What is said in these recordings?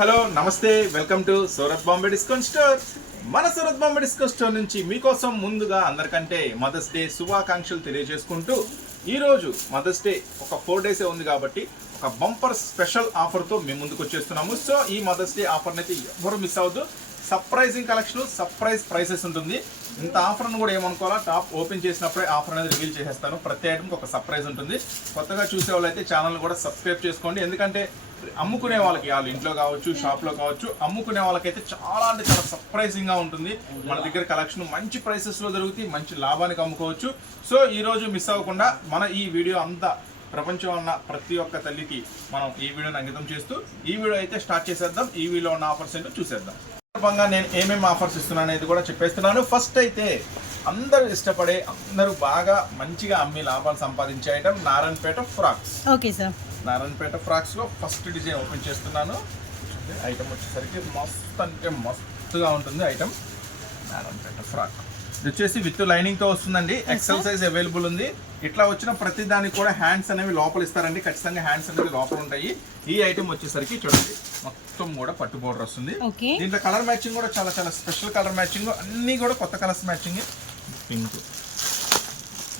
Hello నమస్తే welcome to Surat Bombay discount store. మన Surat Bombay discount store నుంచి మీకోసం ముందుగా అందరికంటే మదర్స్ డే శుభాకాంక్షలు తెలియజేసుకుంటూ ఈరోజు మదర్స్ డే ఒక 4 డేసే ఉంది కాబట్టి ఒక బంపర్ స్పెషల్ ఆఫర్తో మేము ముందుకు వచ్చేస్తున్నాము. సో ఈ మదర్స్ డే ఆఫర్ని అయితే ఎవరు మిస్ అవ్వద్దు. సర్ప్రైజింగ్ కలెక్షన్, సర్ప్రైజ్ ప్రైసెస్ ఉంటుంది. ఇంత ఆఫర్ను కూడా ఏమనుకోవాలా, టాప్ ఓపెన్ చేసినప్పుడే ఆఫర్ అనేది రివీల్ చేసేస్తాను. ప్రతి ఐటమ్కి ఒక సర్ప్రైజ్ ఉంటుంది. కొత్తగా చూసే వాళ్ళైతే ఛానల్ కూడా సబ్స్క్రైబ్ చేసుకోండి. ఎందుకంటే అమ్ముకునే వాళ్ళకి, వాళ్ళు ఇంట్లో కావచ్చు, షాప్లో కావచ్చు, అమ్ముకునే వాళ్ళకైతే చాలా అంటే చాలా సర్ప్రైజింగ్గా ఉంటుంది. మన దగ్గర కలెక్షన్ మంచి ప్రైసెస్లో దొరుకుతాయి, మంచి లాభానికి అమ్ముకోవచ్చు. సో ఈరోజు మిస్ అవ్వకుండా మన ఈ వీడియో అంతా ప్రపంచంలో ఉన్న ప్రతి ఒక్క తల్లికి మనం ఈ వీడియోని అంకితం చేస్తూ ఈ వీడియో అయితే స్టార్ట్ చేసేద్దాం. ఈ వీడియోలో ఉన్న ఆఫర్స్ ఏంటో చూసేద్దాం. సందర్భంగా నేను ఏమేమి ఆఫర్స్ ఇస్తున్నాను అనేది కూడా చెప్పేస్తున్నాను. ఫస్ట్ అయితే అందరూ ఇష్టపడే, అందరూ బాగా మంచిగా అమ్మి లాభాలు సంపాదించే item Narayanpet frocks. Okay sir, Narayanpet frocks లో ఫస్ట్ డిజైన్ ఓపెన్ చేస్తున్నాను. ఐటమ్ వచ్చేసరికి మస్తు అంటే మస్తుగా ఉంటుంది ఐటమ్. నారాయణపేట ఫ్రాక్ ఇది వచ్చేసి విత్ లైనింగ్ తో వస్తుందండి. ఎక్సెల్ సైజ్ అవైలబుల్ ఉంది. ఇట్లా వచ్చిన ప్రతి దానికి కూడా హ్యాండ్స్ అనేవి లోపల ఇస్తారండి. ఖచ్చితంగా హ్యాండ్స్ అనేవి లోపల ఉంటాయి. ఈ ఐటమ్ వచ్చేసరికి చూడండి మొత్తం కూడా పట్టు బోర్డర్ వస్తుంది. దీంట్లో కలర్ మ్యాచింగ్ కూడా చాలా చాలా స్పెషల్ కలర్ మ్యాచింగ్, అన్ని కూడా కొత్త colours matching. Pink,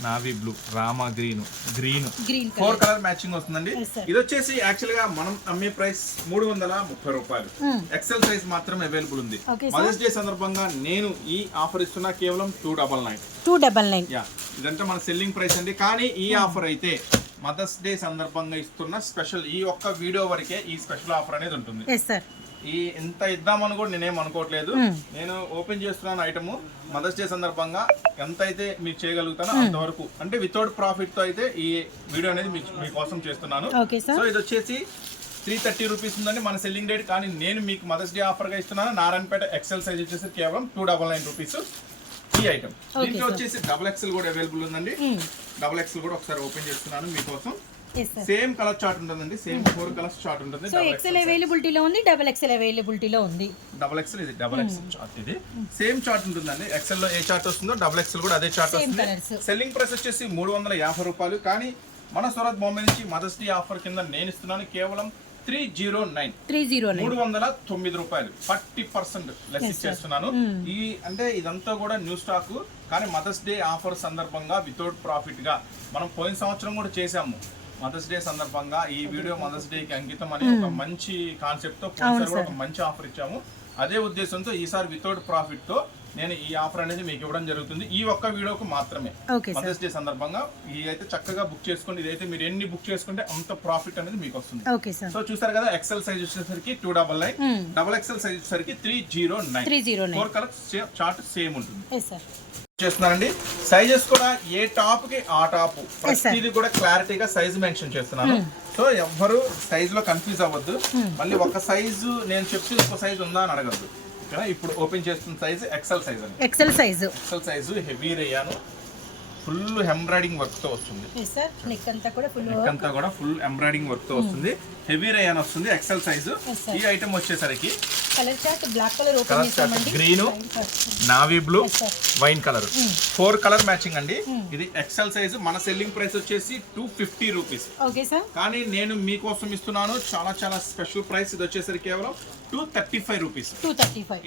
navy blue, Rama green, green 4 colour matching వస్తుందండి. ఇది వచ్చేసి యాక్చువల్ గా మనం అమ్మే ప్రైస్ 330 రూపాయలు. ఎక్సెల్ సైజ్ మాత్రం అవైలబుల్ ఉంది. మదర్స్ డే సందర్భంగా నేను ఈ ఆఫర్ ఇస్తున్నా కేవలం 299. ఇదంతా మన సెల్లింగ్ ప్రైస్ అండి. కానీ ఈ ఆఫర్ అయితే మదర్స్ డే సందర్భంగా ఇస్తున్న స్పెషల్, ఈ ఒక్క వీడియో వరకే ఈ స్పెషల్ ఆఫర్ అనేది ఉంటుంది. ఈ ఎంత ఇద్దామని కూడా నేనేం అనుకోవట్లేదు. నేను ఓపెన్ చేస్తున్నాను ఐటమ్. మదర్స్ డే సందర్భంగా ఎంత అయితే మీకు చేయగలుగుతానో అంతవరకు, అంటే వితౌట్ ప్రాఫిట్ తో అయితే ఈ వీడియో అనేది మీకోసం చేస్తున్నాను. సో ఇది వచ్చేసి 330 రూపీస్ ఉందండి మన సెల్లింగ్ రేట్. కానీ నేను మీకు మదర్స్ డే ఆఫర్ గా ఇస్తున్నాను. నారాయణపేట ఎక్సెల్ సైజ్ వచ్చేసి కేవలం 299 రూపీస్ ఈ ఐటమ్. దీంట్లో వచ్చేసి డబుల్ ఎక్సెల్ కూడా అవైలబుల్ ఉందండి. డబుల్ ఎక్సెల్ కూడా ఒకసారి ఓపెన్ చేస్తున్నాను మీకోసం. సేమ్ కలర్ చార్ట్ ఉంటుందండి. సేమ్ 4 కలర్స్ చార్ట్ ఉంటుంది. సో ఎక్సెల్ అవైలబిలిటీలో ఉంది, డబుల్ ఎక్సెల్ అవైలబిలిటీలో ఉంది. డబుల్ ఎక్సెల్ ఇది డబుల్ ఎక్సెల్ చార్ట్. ఇది సేమ్ చార్ట్ ఉంటుందండి. ఎక్సెల్ లో ఏ చార్ట్ వస్తుందో డబుల్ ఎక్సెల్ కూడా అదే చార్ట్ వస్తుంది. సెల్లింగ్ ప్రైస్ వచ్చేసి 350 రూపాయలు. కానీ మన సూరత్ బాంబే నుంచి మదర్స్ డే ఆఫర్ కింద నేను ఇస్తున్నాను కేవలం 309 309 రూపాయలు. 40% లెస్ ఇచ్చేస్తున్నాను. ఈ అంటే ఇదంతా కూడా న్యూ స్టాక్. కానీ మదర్స్ డే ఆఫర్ సందర్భంగా వితౌట్ ప్రాఫిట్ గా మనం పోయిన సంవత్సరం కూడా చేసాము. మదర్స్ డే సందర్భంగా ఈ వీడియో మదర్స్ డే కి అంకితం అని ఒక మంచి కాన్సెప్ట్ తో పోయినసారి కూడా ఒక మంచి ఆఫర్ ఇచ్చాము. అదే ఉద్దేశంతో ఈసారి వితౌట్ ప్రాఫిట్ తో నేను ఈ ఆఫర్ అనేది మీకు ఇవ్వడం జరుగుతుంది. ఈ ఒక్క వీడియోకు మాత్రమే మదర్స్ డే సందర్భంగా. ఇది అయితే చక్కగా బుక్ చేసుకోండి. ఇదైతే మీరు ఎన్ని బుక్ చేసుకుంటే అంత ప్రాఫిట్ అనేది మీకు వస్తుంది. సో చూసారు కదా, ఎక్సెల్ సైజ్ వచ్చేసరికి 299, డబుల్ ఎక్సెల్ సైజ్ వచ్చేసరికి 309. 4 కలర్స్ చార్ట్ సేమ్ ఉంటుంది. చేస్తున్నానండి. సైజెస్ కూడా ఏ టాప్ కి ఆ టాప్ ప్రతిదీ కూడా క్లారిటీగా సైజ్ మెన్షన్ చేస్తున్నాను. సో ఎవ్వరు సైజ్ లో కన్ఫ్యూజ్ అవ్వద్దు. మళ్ళీ ఒక సైజు నేను చెప్తే ఒక సైజ్ ఉందా అని అడగద్దు. ఇప్పుడు ఓపెన్ చేస్తున్న సైజ్ ఎక్సెల్ సైజ్ అండి. XL size heavy rayon, full embroidering work తో వస్తుంది. నెక్ అంతా కూడా ఫుల్ ఎంబ్రాయిడింగ్ వర్క్ తో వస్తుంది. హెవీ రేయాన్ వస్తుంది. XL size. ఈ ఐటమ్ వచ్చేసరికి green, navy blue, wine colour 4 colour matching అండి. ఇది ఎక్సెల్ సైజు. మన సెల్లింగ్ ప్రైస్ వచ్చేసి 250 రూపీస్. కానీ నేను మీకోసం ఇస్తున్నాను చాలా చాలా స్పెషల్ ప్రైస్. ఇది వచ్చేసరికి కేవలం 235 రూపీస్.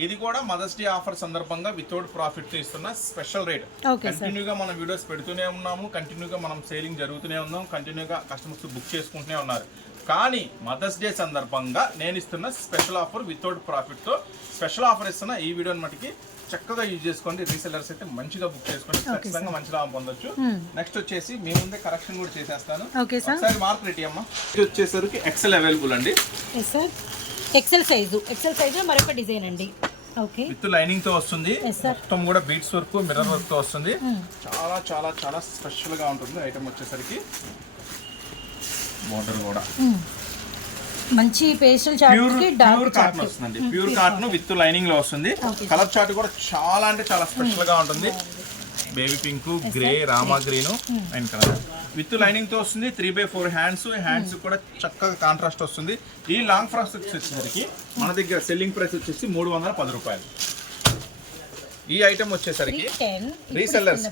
ఇది కూడా మదర్స్ డే ఆఫర్ సందర్భంగా వితౌట్ ప్రాఫిట్ తో ఇస్తున్న స్పెషల్ రేట్. కంటిన్యూగా మనం వీడియోస్ పెడుతూనే ఉన్నాము, కంటిన్యూగా మనం సేలింగ్ జరుగుతూనే ఉన్నాం, కంటిన్యూగా కస్టమర్స్ బుక్ చేసుకుంటూనే ఉన్నారు. కానీ మదర్స్ డే సందర్భంగా నేను ఇస్తున్న స్పెషల్ ఆఫర్ వితౌట్ ప్రాఫిట్ తో స్పెషల్ ఆఫర్ ఇస్తున్న ఈ వీడియోని మటుకి చక్కగా యూజ్ చేసుకోండి. రీసెల్లర్స్ అయితే మంచిగా బుక్ చేసుకోండి, ఖచ్చితంగా మంచి లాభం పొందొచ్చు. నెక్స్ట్ వచ్చేసి మీ ముందే కరెక్షన్ కూడా చేసేస్తాను. ఒకసారి మార్క్ రెడీ అమ్మా. ఇది వచ్చేసరికి ఎక్సెల్ అవైలబుల్ అండి. ఎక్సెల్ సైజ్ మరొక డిజైన్ అండి. విత్ లైనింగ్ తో వస్తుంది. మొత్తం కూడా బీట్స్ వర్క్, మిర్రర్ వర్క్ తో వస్తుంది. చాలా చాలా చాలా స్పెషల్ గా ఉంటుంది ఐటమ్. వచ్చేసరికి బోర్డర్ కూడా మంచి పేస్టల్ చార్ట్ కి ప్యూర్ కాటన్ వస్తుందండి. ప్యూర్ కాటన్ విత్ లైనింగ్ లో వస్తుంది. కలర్ చార్ట్ కూడా చాలా అంటే చాలా స్పెషల్ గా ఉంటుంది. Baby pink, grey, Rama green and colour with lining తో వస్తుంది. 3/4 హ్యాండ్స్ కూడా చక్కగా కాంట్రాస్ట్ వస్తుంది. ఈ లాంగ్ ఫ్రాక్స్ వచ్చేసరికి మన దగ్గర సెల్లింగ్ ప్రైస్ వచ్చేసి 310 రూపాయలు. ఈ ఐటమ్ వచ్చేసరికి రీసెల్లర్స్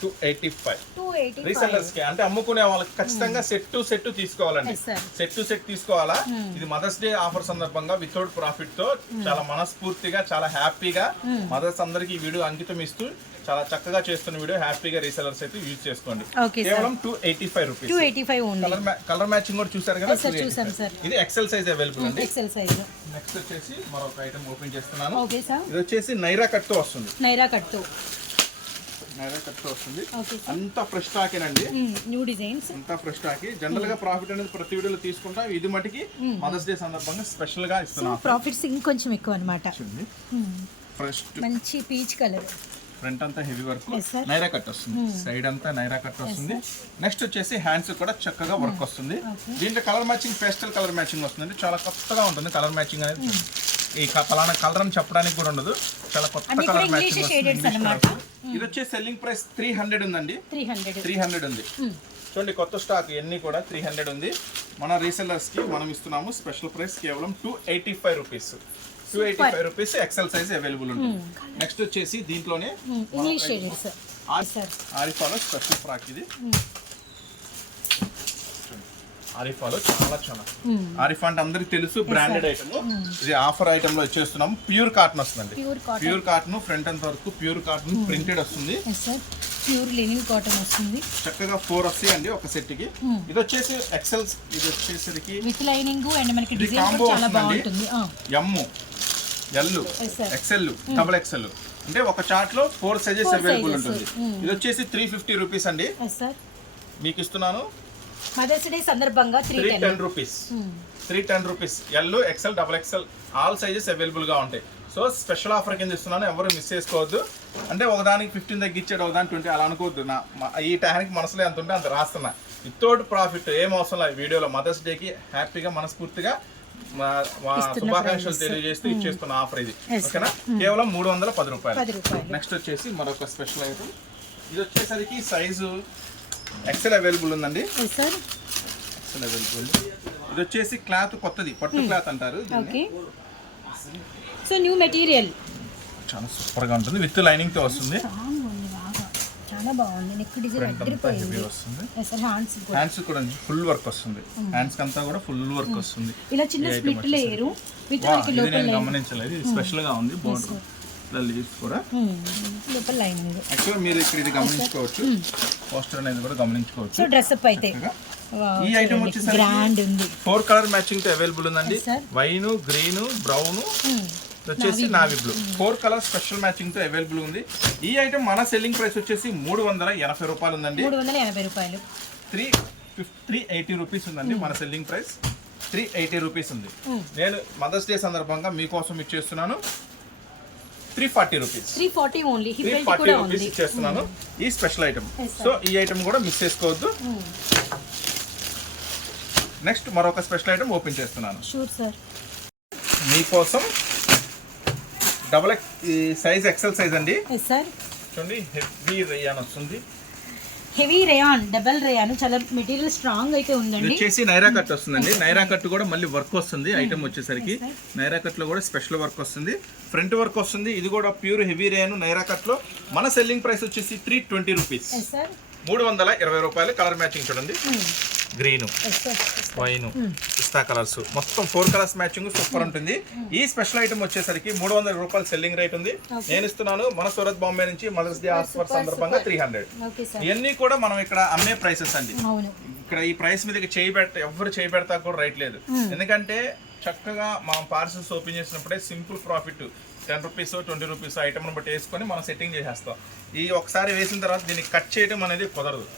285. 285. రీసెల్లర్స్ కి అంటే అమ్ముకునే వాళ్ళకి ఖచ్చితంగా సెట్ టు సెట్ తీసుకోవాలండి. Yes, sir. Set to set తీసుకోవాలా. ఇది మదర్స్ డే ఆఫర్ సందర్భంగా వితౌట్ ప్రాఫిట్ తో చాలా మనస్ఫూర్తిగా చాలా హ్యాపీగా మదర్స్ అందరికి ఈ వీడియో అంకితం ఇస్తూ చాలా చక్కగా చేస్తున్న వీడియో హ్యాపీగా రీసెల్లర్స్ అయితే యూజ్ చేసుకోండి. Okay, sir. కేవలం 285 రూపీస్. 285 ఓన్లీ. కలర్ మ్యాచింగ్ కూడా చూసారు కదా. Yes, sir, చూసాం సార్. ఇది ఎక్సెల్ సైజ్ అవైలబుల్ అండి. XL size. నెక్స్ట్ వచ్చేసి మరొక ఐటమ్ ఓపెన్ చేస్తున్నాను. Okay sir. ఇది వచ్చేసి నైరా కట్ తో వస్తుంది. నైరా కట్ తో వస్తుంది. Okay sir. అంతా ఫ్రెష్ స్టాకేనండి. New designs. అంతా ఫ్రెష్ స్టాక్. జనరల్ గా ప్రాఫిట్ అనేది ప్రతి వీడియోలో తీసుకుంటాం. ఇది మటుకి మదర్స్ డే సందర్భంగా స్పెషల్ గా సో ఇస్తున్నాం. ప్రాఫిట్స్ ఇంకొంచెం ఎక్కువ అన్నమాట. ఫ్రెష్ మంచి పీచ్ కలర్. ఫ్రంట్ అంతా heavy work Yes, sir. Naira cut వస్తుంది. సైడ్ అంతా నైరా కట్ వస్తుంది. నెక్స్ట్ వచ్చేసి హ్యాండ్స్ కూడా చక్కగా వర్క్ వస్తుంది. దీంట్లో colour matching pastel colour matching వస్తుంది. చాలా కొత్తగా ఉంటుంది కలర్ మ్యాచింగ్ అనేది. ఈ పలానా కలర్ అని చెప్పడానికి కూడా ఉండదు. చాలా కొత్త అన్ని కలర్ కూడా మ్యాచింగ్ ఇంగ్లీష్ షేడెడ్స్ వస్తుంది. అన్నమాట. ఇది వచ్చే సెల్లింగ్ ప్రైస్ 300 ఉందండి. 300 ఉంది. చూడండి కొత్త స్టాక్ ఇవన్నీ కూడా 300 ఉంది. మన రీసెల్లర్స్ కి మనం ఇస్తున్నాము స్పెషల్ ప్రైస్ కేవలం 285 rupees. 285 rupees XL size available ఉంటుంది. నెక్స్ట్ వచ్చేసి దీంట్లోనే ఇంగ్లీష్ షేడెడ్స్. ఆరిఫాలో స్పెషల్ ఫ్రాక్. ఇది ఆరిఫాలో చాలా ఆరిఫా అంటే అందరికి తెలుసు బ్రాండెడ్ ఐటమ్. ఇది ఆఫర్ ఐటమ్ లో ఇచ్చేస్తున్నాము. ప్యూర్ కాటన్ వస్తుందండి. ప్యూర్ కాటన్ ఫ్రంట్ అంత వరకు ప్యూర్ కాటన్ ప్రింటెడ్ వస్తుంది. ప్యూర్ లినిన్ కాటన్ వస్తుంది. చక్కగా 4 వస్తాయండి ఒక సెట్ కి. ఇది వచ్చేసి ఎక్సెల్. ఇది వచ్చేసరికి విత్ లైనింగ్ అండ్ మనకి డిజైన్ కాంబో చాలా బాగుంటుంది. ఎమ్, ఎల్, ఎక్సెల్, డబుల్ ఎక్సెల్ అంటే ఒక చార్ట్ లో 4 సైజెస్ అవైలబుల్ ఉంటుంది. ఇది వచ్చేసి 350 రూపీస్ అండి. మీకు ఇస్తున్నాను మదర్స్ డే సందర్భంగా 310 rupees. 310 rupees. L, XL, double XL all sizes available గా ఉంటాయి. సో స్పెషల్ ఆఫర్ కింద ఇస్తున్నాను. ఎవరు మిస్ చేసుకోవద్దు. అంటే ఒకదానికి 15 తగ్గించాడు, ఒకదానికి 20 అలా అనుకోవద్దు. ఈ టైంకి మనసులో ఎంత ఉంటే అంత రాస్తున్నా. వితౌట్ ప్రాఫిట్ ఏం అవసరం లేదు. వీడియోలో మదర్స్ డేకి హ్యాపీగా మనస్ఫూర్తిగా శుభాకాంక్షలు తెలియజేస్తూ ఇచ్చేస్తున్న ఆఫర్ ఇది. ఓకేనా. కేవలం 310 రూపాయలు. నెక్స్ట్ వచ్చేసి మరొక స్పెషల్ ఐటమ్. ఇది వచ్చేసరికి సైజు ఎక్సెల్ అవైలబుల్ ఉందండి. XL available. ఇది వచ్చేసి క్లాత్ కొత్తది, పట్టు క్లాత్ అంటారు. సో న్యూ మెటీరియల్ చాలా సూపర్ గా ఉంటుంది. విత్ లైనింగ్ తో వస్తుంది. చాలా బాగుంది. నెక్ డిజైన్ అదిరిపోయింది. హ్యాండ్స్ కూడా ఫుల్ వర్క్ వస్తుంది. హ్యాండ్స్ అంతా కూడా ఫుల్ వర్క్ వస్తుంది. ఇలా చిన్న స్ప్లిట్ లేయరు విత్ మనకి లోపల నేను గమనించలేదు. ఇది స్పెషల్ గా ఉంది. బోర్డర్ లీవ్స్ కూడా లోపల లైనింగ్. యాక్చువల్ మీరు ఇక్కడ ఇది గమనించుకోవచ్చు. పోస్టర్ అనేది కూడా గమనించుకోవచ్చు. సో డ్రెస్ అప్ అయితే ఈ ఐటమ్ వచ్చేసరికి గ్రాండ్ ఉంది. 4 కలర్ మ్యాచింగ్ తో అవైలబుల్ ఉందండి. వైన్, గ్రీన్, బ్రౌన్, వచ్చేసి navy blue. 4 colour special matching తో అవైలబుల్ ఉంది. ఈ ఐటమ్ మన సెల్లింగ్ ప్రైస్ వచ్చేసి 380 రూపాయలు ఉందండి. 380 రూపాయలు. 380 రూపీస్ ఉందండి మన సెల్లింగ్ ప్రైస్. 380 రూపీస్ ఉంది. నేను మదర్స్ డే సందర్భంగా మీకోసం ఇచ్చేస్తున్నాను 340 రూపీస్. 340 ఓన్లీ. 340 రూపీస్ ఇచ్చేస్తున్నాను ఈ స్పెషల్ ఐటమ్. సో ఈ ఐటమ్ కూడా మిస్ చేసుకోవద్దు. నెక్స్ట్ మరొక స్పెషల్ ఐటమ్ ఓపెన్ చేస్తున్నాను. Sure sir. మీకోసం డబుల్ సైజ్ ఎక్సెల్ సైజ్ అండి. సార్ చూడండి హెవీ రేయాన్ వస్తుంది. Heavy rayon, double rayon. చాలా మెటీరియల్ స్ట్రాంగ్ అయితే ఉందండి. వచ్చేసి నైరా కట్ వస్తుందండి. నైరా కట్ కూడా మళ్ళీ వర్క్ వస్తుంది. ఐటమ్ వచ్చేసరికి నైరా కట్ లో కూడా స్పెషల్ వర్క్ వస్తుంది. ఫ్రంట్ వర్క్ వస్తుంది. ఇది కూడా pure heavy rayon Naira cut లో. మన సెల్లింగ్ ప్రైస్ వచ్చేసి 320 రూపీస్. 320 రూపాయలు. కలర్ మ్యాచింగ్ చూడండి. గ్రీన్, వైన్, పిస్తా కలర్స్ మొత్తం 4 కలర్స్ మ్యాచింగ్ సూపర్ ఉంటుంది. ఈ స్పెషల్ ఐటమ్ వచ్చేసరికి 300 రూపాయలు సెల్లింగ్ రేట్ ఉంది. నేను ఇస్తున్నాను మన సూరత్ బాంబే నుంచి మదర్స్ డే ఆఫర్ సందర్భంగా 300. ఇవన్నీ కూడా మనం ఇక్కడ అమ్మే ప్రైసెస్ అండి. ఇక్కడ ఈ ప్రైస్ మీద ఎవరు చేయి పెడతా కూడా రైట్ లేదు. ఎందుకంటే చక్కగా మనం పార్సల్స్ ఓపెన్ చేసినప్పుడే సింపుల్ ప్రాఫిట్ 10 రూపీస్ 20 రూపీస్ ఐటమ్ని బట్టి వేసుకొని మనం సెట్టింగ్ చేసేస్తాం. ఈ ఒకసారి వేసిన తర్వాత దీన్ని కట్ చేయడం అనేది కుదరదు.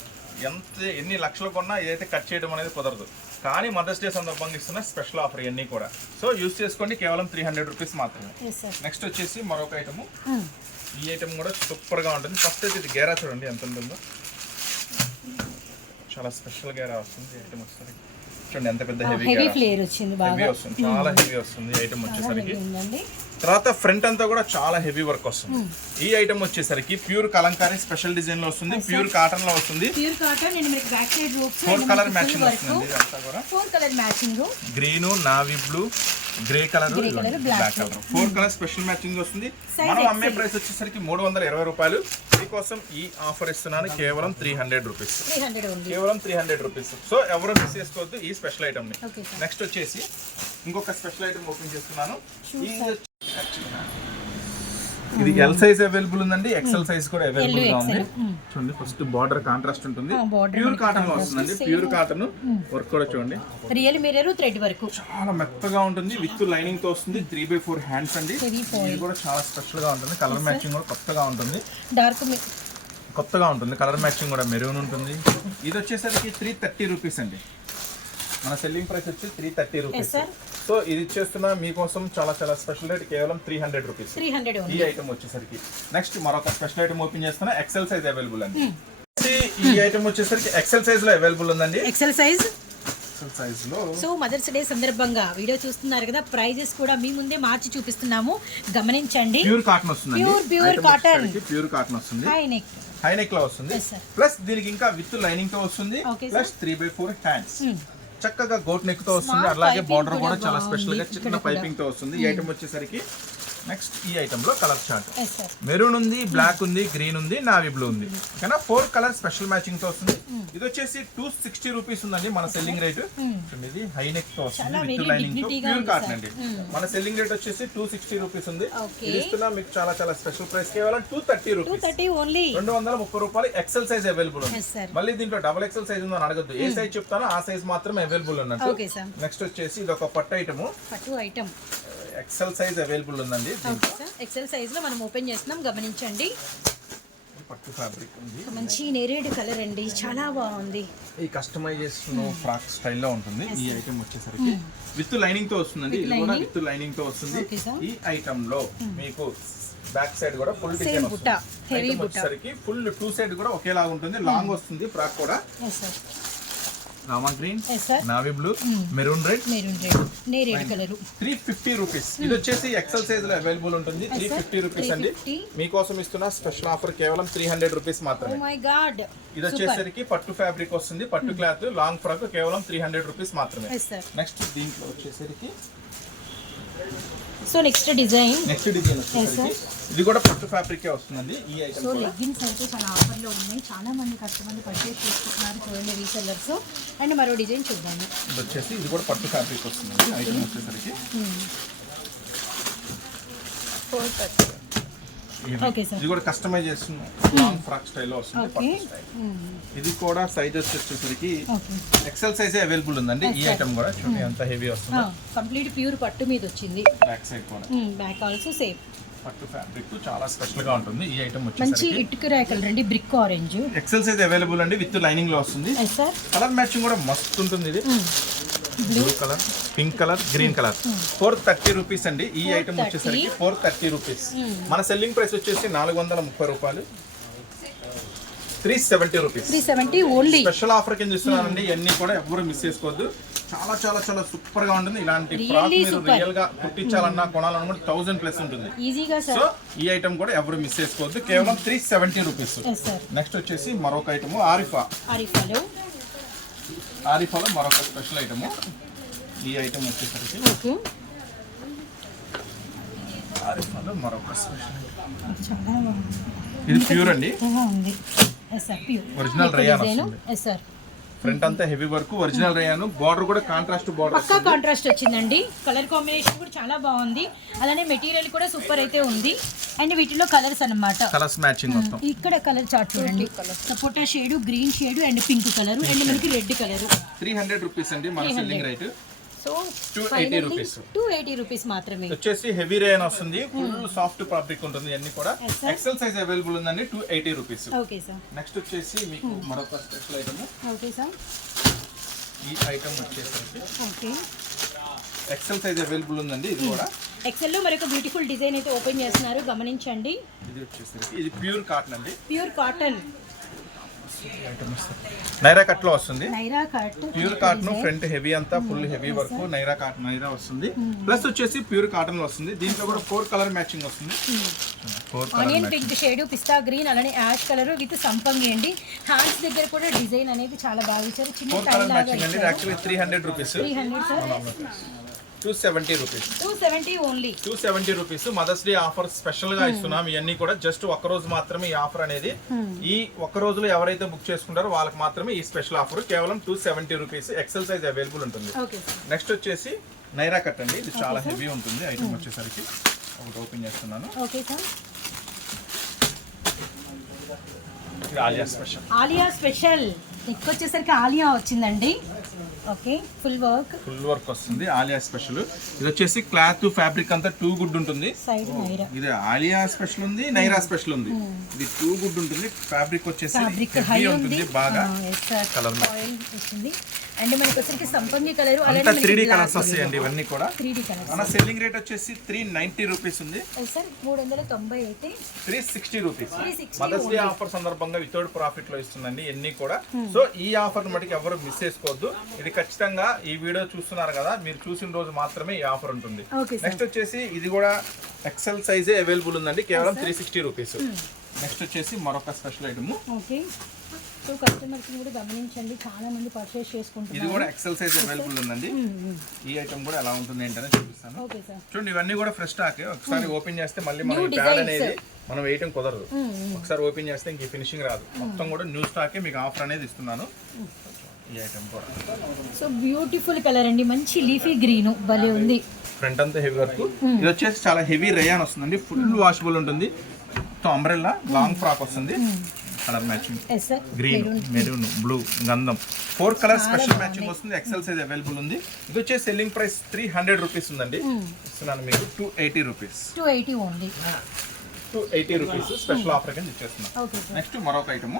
ఎన్ని లక్షలు కొన్నా ఏదైతే కట్ చేయడం అనేది కుదరదు. కానీ మదర్స్ డే సందర్భంగా ఇస్తున్న స్పెషల్ ఆఫర్ ఇవన్నీ కూడా. సో యూస్ చేసుకోండి. కేవలం 300 రూపీస్ మాత్రమే. నెక్స్ట్ వచ్చేసి మరొక ఐటమ్. ఈ ఐటమ్ కూడా సూపర్ గా ఉంటుంది. ఫస్ట్ అయితే ఇది గేరా చూడండి ఎంత ఉంటుందో. చాలా స్పెషల్ గేరా వస్తుంది. ఐటమ్ వచ్చేసరికి చూడండి ఎంత పెద్ద హెవీ ఫ్లేర్ వచ్చింది. బాగా హెవీ వస్తుంది. చాలా హెవీ వస్తుంది ఐటమ్ వచ్చేసరికి. తర్వాత ఫ్రంట్ అంతా కూడా చాలా హెవీ వర్క్ వస్తుంది. ఈ ఐటమ్ వచ్చేసరికి ప్యూర్ కలంకారీ స్పెషల్ డిజైన్ లో వస్తుంది, ప్యూర్ కాటన్ లో వస్తుంది. ప్యూర్ కాటన్ అండ్ మనకి back side ropes 4 colour matching వస్తుంది. ఇదంతా కూడా 4 colour matching, green, navy blue, grey colour, black colour, 4 colour special matching వస్తుంది. మనం అమ్మే ప్రైస్ వచ్చేసరికి 320 రూపాయలు. మీకోసం ఈ ఆఫర్ ఇస్తున్నాను కేవలం 300 రూపీస్, కేవలం 300 రూపీస్. సో ఎవరు మిస్ చేసుకోవద్దు ఈ స్పెషల్ ఐటమ్ ని. నెక్స్ట్ వచ్చేసి ఇంకొక స్పెషల్ ఐటమ్ ఓపెన్ చేస్తున్నాను. ఇది ఎల్ సైజ్ అవైలబుల్ ఉందండి, ఎక్సెల్ సైజ్ కూడా అవైలబుల్ గా ఉంది. చూడండి ఫస్ట్ బార్డర్ కాంట్రాస్ట్ ఉంటుంది, ప్యూర్ కాటన్ లో వస్తుందండి. ప్యూర్ కాటన్ వర్క్ కూడా చూడండి, రియల్ మిర్రర్ థ్రెడ్ వర్క్ చాలా మెత్తగా ఉంటుంది. విత్ లైనింగ్ తో వస్తుంది. 3/4 హ్యాండ్స్ అండి. ఇది కూడా చాలా స్పెషల్ గా ఉంటుంది. కలర్ మ్యాచింగ్ కూడా కొత్తగా ఉంటుంది, కొత్తగా ఉంటుంది. కలర్ మ్యాచింగ్ కూడా మెరూన్ ఉంటుంది. ఇది వచ్చేసరికి 330 రూపీస్ అండి. మన సెల్లింగ్ ప్రైస్ వచ్చి 330 రూపీస్. సో ఇది ఇచ్చేస్తున్నా మీకోసం చాలా చాలా స్పెషల్ రేట్, కేవలం 300 రూపీస్ ఈ ఐటమ్ వచ్చేసరికి. నెక్స్ట్ మరొక స్పెషల్ ఐటమ్ ఓపెన్ చేస్తున్నా, ఎక్సెల్ సైజ్ అవైలబుల్ అండి. ఈ ఐటమ్ వచ్చేసరికి ఎక్సెల్ సైజ్ లో అవైలబుల్ ఉందండి. ఎక్సెల్ సైజ్ లో సో మదర్స్ డే సందర్భంగా వీడియో చూస్తున్నారు కదా, ప్రైజెస్ కూడా మీ ముందే మార్చి చూపిస్తున్నాము, గమనించండి. ప్యూర్ కాటన్ వస్తుంది, ప్యూర్ కాటన్, ప్యూర్ కాటన్ వస్తుంది. హై నెక్ లో వస్తుంది. ప్లస్ దీనికి ఇంకా విత్ లైనింగ్ తో వస్తుంది. ప్లస్ 3/4 హ్యాండ్స్, చక్కగా గోట్ నెక్ తో వస్తుంది. అలాగే బార్డర్ కూడా చాలా స్పెషల్ గా చిన్న పైపింగ్ తో వస్తుంది. ఈ ఐటమ్ వచ్చేసరికి నెక్స్ట్ ఈ ఐటమ్ లో కలర్ చార్ట్ మెరూన్ ఉంది, బ్లాక్ ఉంది, గ్రీన్ ఉంది, నావీ బ్లూ ఉంది. కానీ 4 కలర్ స్పెషల్ మ్యాచింగ్ తో వస్తుంది. ఇది వచ్చేసి 260 రూపీస్ ఉందండి మన సెల్లింగ్ రేట్. ఇది హై నెక్ తో వస్తుంది విత్ లైనింగ్ తో, ప్యూర్ కాటన్ అండి. మన సెల్లింగ్ రేట్ వచ్చేసి 260 రూపీస్ ఉంది. ఇది ఇస్తున్నా మీకు చాలా చాలా స్పెషల్ ప్రైస్, కేవలం 230 రూపీస్, 230 రూపాయలు. ఎక్సెల్ సైజ్ అవైలబుల్ ఉంది. మళ్ళీ దీంట్లో డబుల్ ఎక్సెల్ సైజ్ ఉందని అడగద్దు, ఏ సైజ్ చెప్తానో ఆ సైజ్ మాత్రమే అవైలబుల్ ఉన్నట్టు. నెక్స్ట్ వచ్చేసి ఇది ఒక పట్టు ఐటమ్, ఎక్సెల్ సైజ్ అవైలబుల్ ఉందండి. ఎక్సెల్ సైజ్ లో మనం ఓపెన్ చేస్తున్నాం, గమనించండి. పట్టు ఫ్యాబ్రిక్ ఉంది, మంచి నేరేడ్ కలర్ అండి, చాలా బాగుంది. ఈ కస్టమైజేషన్ ఫ్రాక్ స్టైల్లో ఉంటుంది. ఈ ఐటమ్ వచ్చేసరికి విత్ లైనింగ్ తో వస్తుందండి. ఇది కూడా విత్ లైనింగ్ తో వస్తుంది. ఈ ఐటమ్ లో మీకు బ్యాక్ సైడ్ కూడా ఫుల్ డిజైన్ వచ్చేసరికి ఫుల్ 2 సైడ్ కూడా ఒకేలాగా ఉంటుంది. లాంగ్ వస్తుంది ఫ్రాక్ కూడా. Rama green, navy blue, maroon red, నేరేడ్ కలర్, 350 రూపీస్. ఇది వచ్చేసి ఎక్సెల్ సైజ్ లో అవైలబుల్ ఉంటుంది. 350 రూపీస్ అండి. మీకోసం ఇస్తున్న స్పెషల్ ఆఫర్ కేవలం 300 రూపీస్ మాత్రమే. ఇది వచ్చేసరికి పట్టు ఫ్యాబ్రిక్ వస్తుంది, పట్టు క్లాత్, లాంగ్ ఫ్రాక్, కేవలం 300 రూపీస్ మాత్రమే. నెక్స్ట్ దీంట్లో వచ్చేసరికి సో నెక్స్ట్ డిజైన్ వచ్చేసరికి ఇది కూడా పట్టు ఫ్యాబ్రిక్ వస్తుందండి. ఈ ఐటమ్ సో లెగ్గిన్స్ అయితే చాలా ఆఫర్ లో ఉన్నాయి, చాలా మంది కస్టమర్లు పర్చేస్ చేసుకుంటున్నారు చూడండి, రీసెల్లర్స్. అండ్ మరో డిజైన్ చూద్దాము. ఇది వచ్చేసి ఇది కూడా పట్టు ఫ్యాబ్రిక్ వస్తుందండి. ఐటమ్ వచ్చేసరికి ఇది కూడా కస్టమైజేషన్ లాంగ్ ఫ్రాక్ స్టైల్లో వస్తుంది. పట్టు స్టైల్. ఇది కూడా సైజ్ వచ్చేసరికి ఎక్సెల్ సైజ్ అవైలబుల్ ఉందండి. ఈ ఐటమ్ కూడా చూడండి ఎంత హెవీ వస్తుంది. కంప్లీట్ ప్యూర్ పట్టు మీద వచ్చింది. బ్యాక్ సైడ్ కూడా బ్యాక్ ఆల్సో సేమ్ పట్టు ఫ్యాబ్రిక్, చాలా స్పెషల్ గా ఉంటుంది. ఈ ఐటమ్ మంచి వచ్చేసరికి ఇటుక రేకల్ రండి, brick orange, XL size available అండి. విత్ లైనింగ్ లో వస్తుంది. కలర్ మ్యాచింగ్ కూడా మస్తు ఉంటుంది. ఇది blue colour, pink colour, green colour, 430 rupees అండి. ఈ ఐటమ్ వచ్చేసరికి 430 రూపీస్. మన సెల్లింగ్ ప్రైస్ వచ్చేసి 430 రూపాయలు, 370 రూపీస్. 370 ఓన్లీ. స్పెషల్ ఆఫర్ కింద ఇస్తున్నానండి. ఇవన్నీ కూడా ఎవరు మిస్ చేసుకోవద్దు. చాలా చాలా చాలా సూపర్ గా ఉంటుంది. ఇలాంటి ఫ్రాక్ మీరు రియల్ గా కుట్టించాలన్నా కొనాలనుకుంటే 1000+ ఉంటుంది ఈజీగా. సో ఈ ఐటమ్ కూడా ఎవరు మిస్ చేసుకోవద్దు, కేవలం 370 రూపీస్. నెక్స్ట్ వచ్చేసి మరొక ఐటమ్ ఆరిఫాలో మరొక స్పెషల్ ఐటమ్. ఈ ఐటమ్ వచ్చేసరికి ఆరిఫాలో మరొక స్పెషల్ ఐటమ్. ఇది ప్యూర్ అండి, ఒరిజినల్ రేయాన్ వస్తుంది. ఫ్రంట్ అంతా heavy work, original rayon. Border కూడా కాంట్రాస్ట్ బార్డర్, పక్కా కాంట్రాస్ట్ వచ్చిందండి. కలర్ కాంబినేషన్ కూడా చాలా బాగుంది. అలానే మెటీరియల్ కూడా సూపర్ అయితే ఉంది. అండ్ వీటిలో కలర్స్ అన్నమాట, కలర్స్ మ్యాచింగ్ మొత్తం. ఇక్కడ కలర్ చార్ట్ చూడండి, సపోటా shade, green shade and pink colour and మనకి రెడ్ కలర్. 300 రూపీస్ అండి మన selling rate. So 280 rupees, 280 rupees మాత్రమే. వచ్చేసి హెవీ రేయన్ వస్తుంది, ఫుల్ సాఫ్ట్ ఫ్యాబ్రిక్ ఉంటుంది. అన్ని కూడా ఎక్సెల్ సైజ్ అవైలబుల్ ఉందండి. 280 రూపీస్. Okay sir. నెక్స్ట్ వచ్చేసి మీకు మరొక స్పెషల్ ఐటమ్. Okay sir. ఈ ఐటమ్ వచ్చేసరికి ఓకే ఎక్సెల్ సైజ్ అవైలబుల్ ఉందండి. ఇది కూడా ఎక్సెల్ లో మరొక బ్యూటిఫుల్ డిజైన్ అయితే ఓపెన్ చేస్తున్నారు, గమనించండి. ఇది వచ్చేసరికి ఇది ప్యూర్ కాటన్ అండి. ప్యూర్ కాటన్, నైరా కట్ లో వస్తుంది, Naira cut pure cotton front heavy అంతా full heavy work Naira cotton Naira వస్తుంది. ప్లస్ వచ్చేసి ప్యూర్ కాటన్ లో వస్తుంది. దీంట్లో కూడా 4 కలర్ మ్యాచింగ్ వస్తుంది. 4 కలర్ ఆనియన్ పింక్ షేడ్, పిస్తా గ్రీన్, అలానే యాష్ కలర్ విత్ సంపంగి అండి. హ్యాండ్స్ దగ్గర కూడా డిజైన్ అనేది చాలా బాగా ఇచ్చారు. చిన్న 4 కలర్ మ్యాచింగ్ అండి. Actually 300 rupees, 300 sir, 270 rupees, 270 only, 270 rupees. Mother's Day offer special గా ఇస్తున్నాం. ఇవన్నీ కూడా జస్ట్ ఒక రోజు మాత్రమే ఈ ఆఫర్ అనేది. ఈ ఒక్క రోజులో ఎవరైతే బుక్ చేసుకుంటారో వాళ్ళకి మాత్రమే ఈ స్పెషల్ ఆఫర్. కేవలం 270 రూపీస్. ఎక్సెల్ సైజ్ అవైలబుల్ ఉంటుంది. Okay sir. నెక్స్ట్ వచ్చేసి నైరా కట్ అండి. ఇది చాలా హెవీ ఉంటుంది ఐటమ్ వచ్చేసరికి. ఒకటి ఓపెన్ చేస్తున్నాను. Okay sir. ఇది Alia special. Alia special neck వచ్చేసరికి ఆలియా వచ్చిందండి. ఓకే, ఫుల్ వర్క్ వస్తుంది. ఆలియా స్పెషల్. ఇది వచ్చేసి క్లాత్ ఫ్యాబ్రిక్ అంతా 2 గుడ్ ఉంటుంది. సైడ్ నైరా, ఇది ఆలియా స్పెషల్ ఉంది, నైరా స్పెషల్ ఉంది. ఇది 2 గుడ్ ఉంటుంది. ఫ్యాబ్రిక్ వచ్చేసి హై heavy ఉంది, ఉంటుంది బాగా. కలర్ ఆయిల్ వచ్చింది. అండ్ మనకి వచ్చరికి సంపంగి కలర్, అంతా అలానే 3D కలర్స్ వస్తాయండి ఇవన్నీ కూడా. 3D colours. మన సెల్లింగ్ రేట్ వచ్చేసి 390 రూపీస్ ఉంది. సార్ 390 అయితే 360 రూపీస్. 360 మదర్స్ డే ఆఫర్ సందర్భంగా వితౌట్ ప్రాఫిట్ లో ఇస్తుందండి ఇవన్నీ కూడా. సో ఈ ఆఫర్ మటుకు ఎవరు మిస్ చేసుకోవద్దు. ఇది ఖచ్చితంగా ఈ వీడియో చూస్తున్నారు కదా, మీరు చూసిన రోజు మాత్రమే ఈ ఆఫర్ ఉంటుంది. నెక్స్ట్ వచ్చేసి ఇది కూడా ఎక్సెల్ సైజే అవైలబుల్ ఉందండి. కేవలం 360 రూపీస్. నెక్స్ట్ వచ్చేసి మరొక special item. Okay, so customers కూడా గమనించండి, చాలా మంది పర్చేస్ చేసుకుంటున్నారు. ఇది కూడా ఎక్సెల్ సైజ్ అవైలబుల్ ఉందండి. ఈ ఐటమ్ కూడా ఎలా ఉంటుంది ఏంటనే చూపిస్తాను. Okay sir. చూడండి ఇవన్నీ కూడా ఫ్రెష్ స్టాక్. ఒకసారి ఓపెన్ చేస్తే మళ్ళీ మనం ఈ ప్యాడ్ అనేది మనం వేయటం కుదరదు. ఒకసారి ఓపెన్ చేస్తే ఇంక ఫినిషింగ్ రాదు. మొత్తం కూడా న్యూ స్టాకే మీకు ఆఫర్ అనేది ఇస్తున్నాను. ఈ ఐటమ్ కూడా సో బ్యూటిఫుల్ కలర్ అండి, మంచి లీఫీ గ్రీన్ భలే ఉంది. ఫ్రంట్ అంతా హెవీ వర్క్. ఇది వచ్చేసి చాలా హెవీ రేయాన్ వస్తుందండి. ఫుల్ వాషబుల్ ఉంటుంది. అంబ్రెల్లా లాంగ్ ఫ్రాక్ వస్తుంది. Colour matching green, maroon, blue, గంధం 4 కలర్ స్పెషల్ మ్యాచింగ్ వస్తుంది. ఎక్సెల్ సైజ్ అవైలబుల్ ఉంది. ఇది వచ్చే సెల్లింగ్ ప్రైస్ 300 రూపీస్ ఉందండి. ఇస్తున్నాను మీకు 280 rupees. 280 only, 280 rupees special offer కింద ఇచ్చేస్తున్నాం. నెక్స్ట్ మరొక ఐటమ్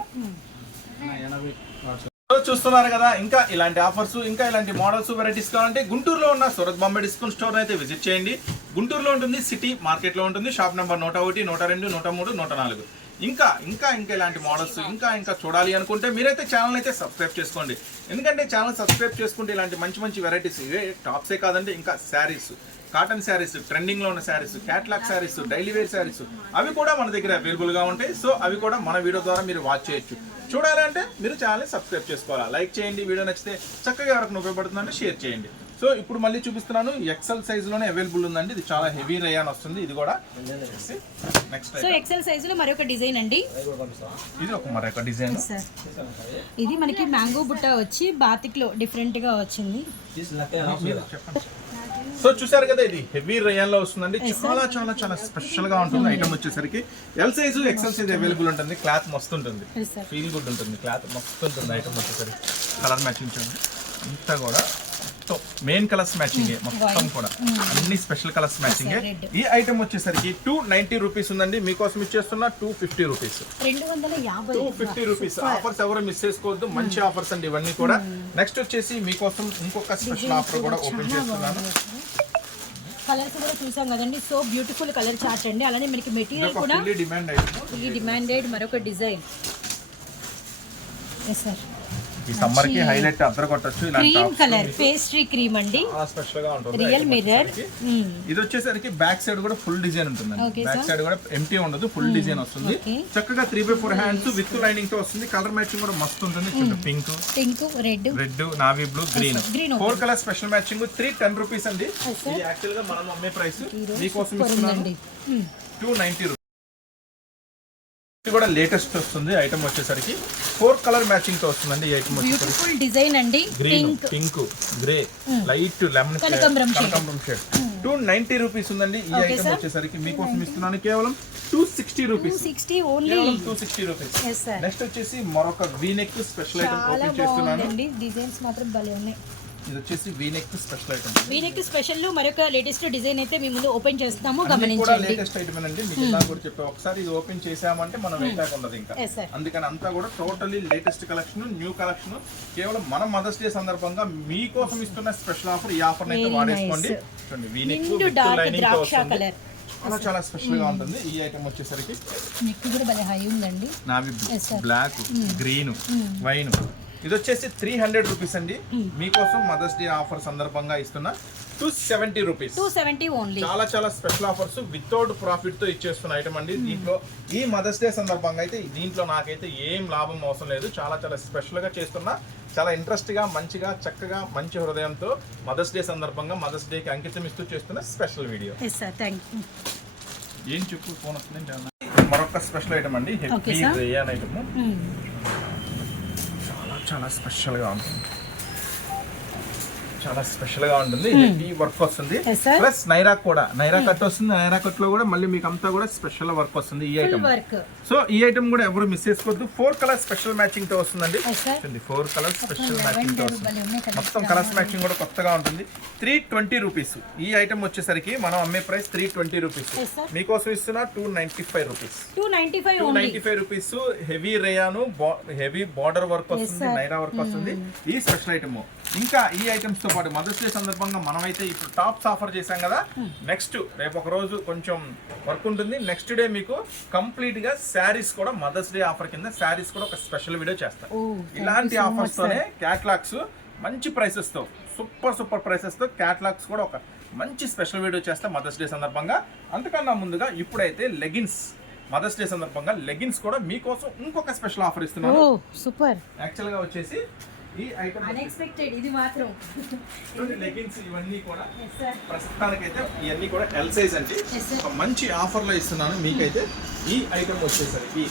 చూస్తున్నారు కదా. ఇంకా ఇలాంటి ఆఫర్స్, ఇంకా ఇలాంటి మోడల్స్, వెరైటీస్ కావాలంటే గుంటూరులో ఉన్న సూరత్ బాంబే డిస్కౌంట్ స్టోర్ అయితే విజిట్ చేయండి. గుంటూరులో ఉంటుంది, సిటీ మార్కెట్ లో ఉంటుంది. Shop number 101, 102, 103, 104. ఇంకా ఇలాంటి మోడల్స్ ఇంకా చూడాలి అనుకుంటే మీరైతే ఛానల్ అయితే సబ్స్క్రైబ్ చేసుకోండి. ఎందుకంటే ఛానల్ సబ్స్క్రైబ్ చేసుకుంటే ఇలాంటి మంచి వెరైటీస్, ఇవే టాప్సే కాదండి, ఇంకా శారీస్, కాటన్ శారీస్, ట్రెండింగ్ లో ఉన్న saris, catalogue saris, daily wear saris అవి కూడా మన దగ్గర అవైలబుల్ గా ఉంటాయి. సో అవి కూడా మన వీడియో ద్వారా మీరు వాచ్ చేయొచ్చు. చూడాలి అంటే మీరు ఛానల్ని సబ్స్క్రైబ్ చేసుకోవాలా. లైక్ చేయండి, వీడియో నచ్చితే చక్కగా ఎవరికి ఉపయోగపడుతుందంటే షేర్ చేయండి. సో ఇప్పుడు మళ్ళీ చూపిస్తున్నాను. ఎక్సెల్ సైజ్ లోనే అవైలబుల్ ఉందండి. ఇది చాలా హెవీ రేయాన్ వస్తుంది. ఇది కూడా నెక్స్ట్ సో ఎక్సెల్ సైజ్ లో మరొక డిజైన్ అండి. ఇది ఒక మరొక డిజైన్. ఇది మనకి మ్యాంగో బుట్ట వచ్చి బాతిక్ లో డిఫరెంట్ గా వచ్చింది. సో చూసారు కదా, ఇది హెవీ రేయాన్ లో వస్తుందండి. చాలా స్పెషల్ గా ఉంటుంది. ఐటమ్ వచ్చేసరికి L size, XL size available ఉంటుంది. క్లాత్ మస్తు ఉంటుంది, ఫీల్ గుడ్ ఉంటుంది. క్లాత్ మస్తు ఉంటుంది. ఐటమ్ వచ్చేసరికి కలర్ మ్యాచింగ్ చూడండి. ఇంత కూడా మెయిన్ కలర్స్ మ్యాచింగ్ మొత్తం కూడా అన్ని స్పెషల్ కలర్స్ మ్యాచింగ్. ఈ ఐటమ్ వచ్చేసరికి 290 రూపీస్ ఉందండి. మీకోసం ఇచ్చేస్తున్నా 250 రూపీస్. 250 రూపీస్. ఆఫర్స్ ఎవరు మిస్ చేసుకోవద్దు. మంచి ఆఫర్స్ అండి ఇవన్నీ కూడా. నెక్స్ట్ వచ్చేసి మీకోసం ఇంకొక స్పెషల్ ఆఫర్ కూడా ఓపెన్ చేస్తున్నాను. కలర్స్ కూడా చూసాం కదండి. సో బ్యూటిఫుల్ కలర్ చార్ట్ అండి. అలానే మనకి మెటీరియల్ కూడా ఫుల్లీ డిమాండెడ్ మరొక డిజైన్. ఎస్ సార్, ఈ సమ్మర్ కి హైలైట్ అద్దరు కొట్టొచ్చు. క్రీమ్ కలర్ పేస్ట్రీ క్రీమ్ అండి, స్పెషల్ గా ఉంటుంది. Real mirror. ఇది వచ్చేసరికి బ్యాక్ సైడ్ కూడా ఫుల్ డిజైన్ ఉంటుంది. బ్యాక్ సైడ్ కూడా ఎంటీ ఉండదు, ఫుల్ డిజైన్ వస్తుంది. చక్కగా 3/4 హ్యాండ్స్ విత్ లైనింగ్ తో వస్తుంది. కలర్ మ్యాచింగ్ కూడా మస్తు ఉంటుంది. Pink, red, navy blue, green 4 colour special matching. 310 rupees అండి. ఇది యాక్చువల్ గా మనం అమ్మే ప్రైస్. మీకోసం ఇస్తున్నాను 290 రూపీస్. ఇది కూడా లేటెస్ట్ వస్తుంది. ఐటమ్ వచ్చేసరికి 4 కలర్ మ్యాచింగ్ తో వస్తుందండి. ఈ ఐటమ్ బ్యూటిఫుల్ డిజైన్ అండి. Green, pink, grey, light lemon కనకాంబరం షేడ్. 290 రూపీస్ ఉందండి. ఈ ఐటమ్ వచ్చేసరికి మీకోసం ఇస్తున్నాను కేవలం 260 రూపీస్. 260 రూపీస్. నెక్స్ట్ వచ్చేసి మరొక వీనెక్ స్పెషల్ ఐటమ్ ఓపెన్ చేస్తున్నాను. డిజైన్స్ మాత్రం భలే ఉన్నాయి. ఇది వచ్చేసి V-neck special item. V-neck special లో మరొక లేటెస్ట్ డిజైన్ అయితే మీ ముందు ఓపెన్ చేస్తాము, కూడా గమనించండి. లేటెస్ట్ ఐటమ్ అండి. మీకు ఇలా కూడా చెప్పా, ఒకసారి ఇది ఓపెన్ చేసామంటే మనం వెయిటాక్ ఉండదు ఇంకా. అందుకని అంతా కూడా totally latest collection, new collection. కేవలం మన మదర్స్ డే సందర్భంగా మీకోసం ఇస్తున్న స్పెషల్ ఆఫర్. ఈ ఆఫర్ అయితే వాడేసుకోండి. చూడండి, వీనెక్ విత్ లైనింగ్ తో వస్తుంది. చాలా చాలా స్పెషల్ గా ఉంటుంది. ఈ ఐటమ్ వచ్చేసరికి నెక్ కూడా భలే హై ఉందండి. Navy Yes, sir. Black, green, wine. ఇది వచ్చేసి 300 రూపీస్ అండి. మీకోసం మదర్స్ డే ఆఫర్ సందర్భంగా ఇస్తున్న 270 రూపీస్. 270 ఓన్లీ. చాలా చాలా స్పెషల్ ఆఫర్స్ వితౌట్ ప్రాఫిట్ తో ఇచ్చేస్తున్న ఐటమ్ అండి. దీంట్లో ఈ మదర్స్ డే సందర్భంగా అయితే దీంట్లో నాకైతే ఏం లాభం అవసరం లేదు. చాలా చాలా స్పెషల్ గా చేస్తున్నా, చాలా ఇంట్రెస్ట్ గా, మంచిగా, చక్కగా, మంచి హృదయంతో మదర్స్ డే సందర్భంగా మదర్స్ డే కి అంకితం ఇస్తూ చేస్తున్న స్పెషల్ వీడియో. ఏం చెప్పు ఫోన్ వస్తుంది. మరొక స్పెషల్ ఐటమ్ అండి, హెవీ రేయాన్ ఐటమ్. చాలా చాలా స్పెషల్ గా ఉంటుంది. చాలా స్పెషల్ గా ఉంటుంది. హెవీ వర్క్ వస్తుంది. ప్లస్ నైరా కూడా, నైరా కట్ వస్తుంది. నైరా కట్ లో కూడా మళ్ళీ మీకు అంతా కూడా స్పెషల్ వర్క్ వస్తుంది ఈ ఐటమ్. సో ఈ ఐటమ్ కూడా ఎవరు మిస్ చేసుకోవద్దు. 4 కలర్ స్పెషల్ మ్యాచింగ్ తో వస్తుందండి. 4 కలర్ స్పెషల్ మ్యాచింగ్ తో వస్తుంది. మొత్తం కలర్స్ మ్యాచింగ్ కూడా కొత్తగా ఉంటుంది. 320 రూపీస్. ఈ ఐటమ్ వచ్చేసరికి మనం అమ్మే ప్రైస్ 320 రూపీస్. మీకోసం ఇస్తున్నా 295 rupees. 295 rupees. Heavy రేయాను, heavy border work వస్తుంది, నైరా వర్క్ వస్తుంది. ఈ స్పెషల్ ఐటమ్. ఇంకా ఈ ఐటమ్స్ తో పాటు మదర్స్ డే సందర్భంగా మనమైతే ఇప్పుడు టాప్స్ ఆఫర్ చేశాం కదా. నెక్స్ట్ రేపు ఒక రోజు కొంచెం వర్క్ ఉంటుంది. నెక్స్ట్ డే మీకు కంప్లీట్ గా శారీస్ కూడా మదర్స్ డే ఆఫర్ కింద శారీస్ కూడా ఒక స్పెషల్ వీడియో చేస్తాం. ఇలాంటి ఆఫర్స్ తోనే క్యాటలాగ్స్ మంచి ప్రైసెస్ తో, సూపర్ ప్రైసెస్ తో క్యాటలాగ్స్ కూడా ఒక మంచి స్పెషల్ వీడియో చేస్తాం మదర్స్ డే సందర్భంగా. అంతకన్నా ముందుగా ఇప్పుడైతే లెగిన్స్, మదర్స్ డే సందర్భంగా లెగిన్స్ కూడా మీకోసం ఇంకొక స్పెషల్ ఆఫర్ ఇస్తున్నాను. సూపర్. యాక్చువల్ గా వచ్చేసి ఈ ఐటమ్ అన్ఎక్స్పెక్టెడ్ ఇది మాత్రం. లెగిన్స్ ఇవన్నీ కూడా ప్రస్తుతానికైతే ఇవన్నీ కూడా ఎల్ సైజ్ అండి. ఒక మంచి ఆఫర్ లో ఇస్తున్నాను మీకైతే. ఈ ఐటమ్ వచ్చేసరికి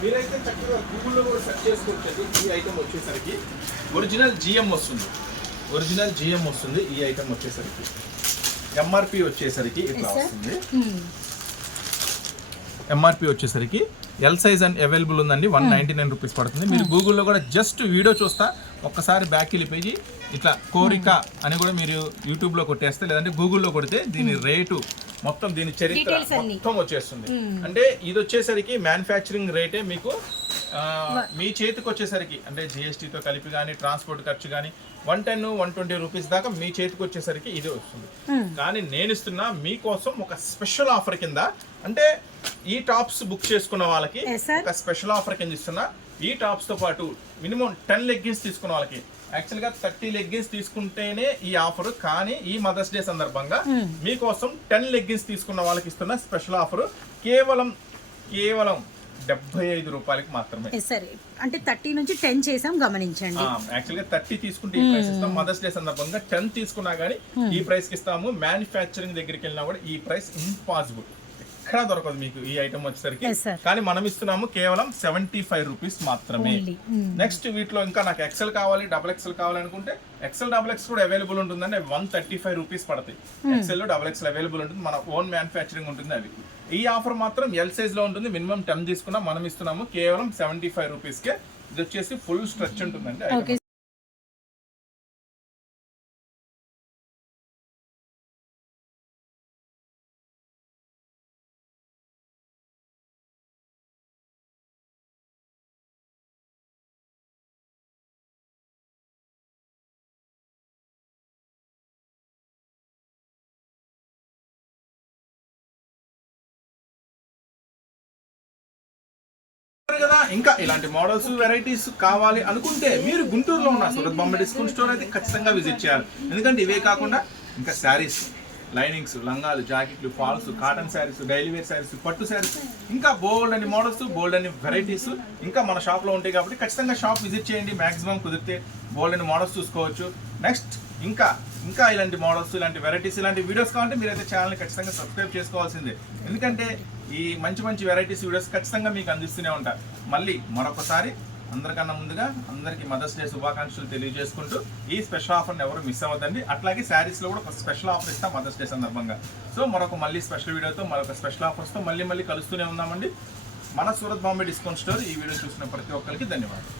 మీరైతే చక్కగా గూగుల్లో కూడా సెర్చ్ చేసుకోవచ్చు. ఈ ఐటమ్ వచ్చేసరికి ఒరిజినల్ జిఎం వస్తుంది. ఒరిజినల్ జిఎం వస్తుంది. ఈ ఐటమ్ వచ్చేసరికి ఎంఆర్పి వచ్చేసరికి ఇట్లా వస్తుంది. ఎంఆర్పి వచ్చేసరికి ఎల్ సైజ్ అండ్ అవైలబుల్ ఉందండి. 199 రూపీస్ పడుతుంది. మీరు గూగుల్లో కూడా జస్ట్ వీడియో చూస్తా ఒక్కసారి బ్యాక్ వెళ్ళిపోయి ఇట్లా కోరిక అని కూడా మీరు యూట్యూబ్లో కొట్టేస్తే, లేదంటే గూగుల్లో కొడితే దీని రేటు మొత్తం, దీని చరిత్ర మొత్తం వచ్చేస్తుంది. అంటే ఇది వచ్చేసరికి మ్యానుఫ్యాక్చరింగ్ రేటే మీకు మీ చేతికి వచ్చేసరికి, అంటే జిఎస్టీతో కలిపి కానీ ట్రాన్స్పోర్ట్ ఖర్చు కానీ 110-120 రూపీస్ దాకా మీ చేతికి వచ్చేసరికి ఇది వస్తుంది. కానీ నేను ఇస్తున్నా మీకోసం ఒక స్పెషల్ ఆఫర్ కింద, అంటే ఈ టాప్స్ బుక్ చేసుకున్న వాళ్ళకి ఒక స్పెషల్ ఆఫర్ కింద ఇస్తున్నా. ఈ టాప్స్ తో పాటు మినిమం 10 లెగ్గిన్స్ తీసుకున్న వాళ్ళకి, యాక్చువల్ గా 30 లెగ్గిన్స్ తీసుకుంటేనే ఈ ఆఫర్. కానీ ఈ మదర్స్ డే సందర్భంగా మీకోసం 10 లెగ్గిన్స్ తీసుకున్న వాళ్ళకి ఇస్తున్న స్పెషల్ ఆఫర్ కేవలం 75 రూపాయలకి మాత్రమే. అంటే 30 నుంచి 10 చేసాం, గమనించండి. యాక్చువల్ గా 30 తీసుకుంటే ఈ ప్రైస్ ఇస్తాం. మదర్స్ డే సందర్భంగా 10 తీసుకున్నా గానీ ఈ ప్రైస్ కి ఇస్తాము. మ్యానుఫ్యాక్చరింగ్ దగ్గరికి వెళ్ళినా కూడా ఈ ప్రైస్ ఇంపాసిబుల్, ఎక్కడా దొరకదు మీకు ఈ ఐటమ్ వచ్చేసరికి. కానీ మనం ఇస్తున్నాము కేవలం 75 రూపీస్ మాత్రమే. నెక్స్ట్ వీటిలో ఇంకా నాకు ఎక్సెల్ కావాలి, XXL కావాలి అనుకుంటే XL XXX కూడా అవైలబుల్ ఉంటుందండి. 135 రూపీస్ పడతాయి. XL XXL అవైలబుల్ ఉంటుంది. మన ఓన్ మ్యానుఫ్యాక్చరింగ్ ఉంటుంది అవి. ఈ ఆఫర్ మాత్రం ఎల్ సైజ్ లో ఉంటుంది. మినిమం 10 తీసుకున్నా మనం ఇస్తున్నాము కేవలం 75 రూపీస్ కే. ఇది వచ్చేసి ఫుల్ స్ట్రెచ్ ఉంటుందండి. కదా, ఇంకా ఇలాంటి మోడల్స్, వెరైటీస్ కావాలి అనుకుంటే మీరు గుంటూరులో ఉన్న సూరత్ బాంబే డిస్కౌంట్ స్టోర్ అయితే ఖచ్చితంగా విజిట్ చేయాలి. ఎందుకంటే ఇవే కాకుండా ఇంకా శారీస్, లైనింగ్స్, లంగాలు, జాకెట్లు, falls, cotton saris, daily wear saris, పట్టు శారీస్, ఇంకా బోల్డ్ అని మోడల్స్, బోల్డ్ అని వెరైటీస్ ఇంకా మన షాప్లో ఉంటాయి. కాబట్టి ఖచ్చితంగా షాప్ విజిట్ చేయండి. మ్యాక్సిమం కుదిరితే బోల్డ్ అని మోడల్స్ చూసుకోవచ్చు. నెక్స్ట్ ఇంకా ఇలాంటి మోడల్స్, ఇలాంటి వెరైటీస్, ఇలాంటి వీడియోస్ కావాలంటే మీరైతే ఛానల్ని ఖచ్చితంగా సబ్స్క్రైబ్ చేసుకోవాల్సిందే. ఎందుకంటే ఈ మంచి వెరైటీస్ వీడియోస్ ఖచ్చితంగా మీకు అందిస్తూనే ఉంటారు. మళ్ళీ మరొకసారి అందరికన్నా ముందుగా అందరికీ మదర్స్ డే శుభాకాంక్షలు తెలియజేసుకుంటూ ఈ స్పెషల్ ఆఫర్ని ఎవరు మిస్ అవ్వద్దండి. అట్లాగే శారీస్లో కూడా ఒక స్పెషల్ ఆఫర్ ఇస్తాం మదర్స్ డే సందర్భంగా. సో మళ్ళీ స్పెషల్ వీడియోతో, మరొక స్పెషల్ ఆఫర్స్తో మళ్ళీ కలుస్తూనే ఉన్నామండి. మన సూరత్ బాంబే డిస్కౌంట్ స్టోర్. ఈ వీడియో చూసిన ప్రతి ఒక్కరికి ధన్యవాదాలు.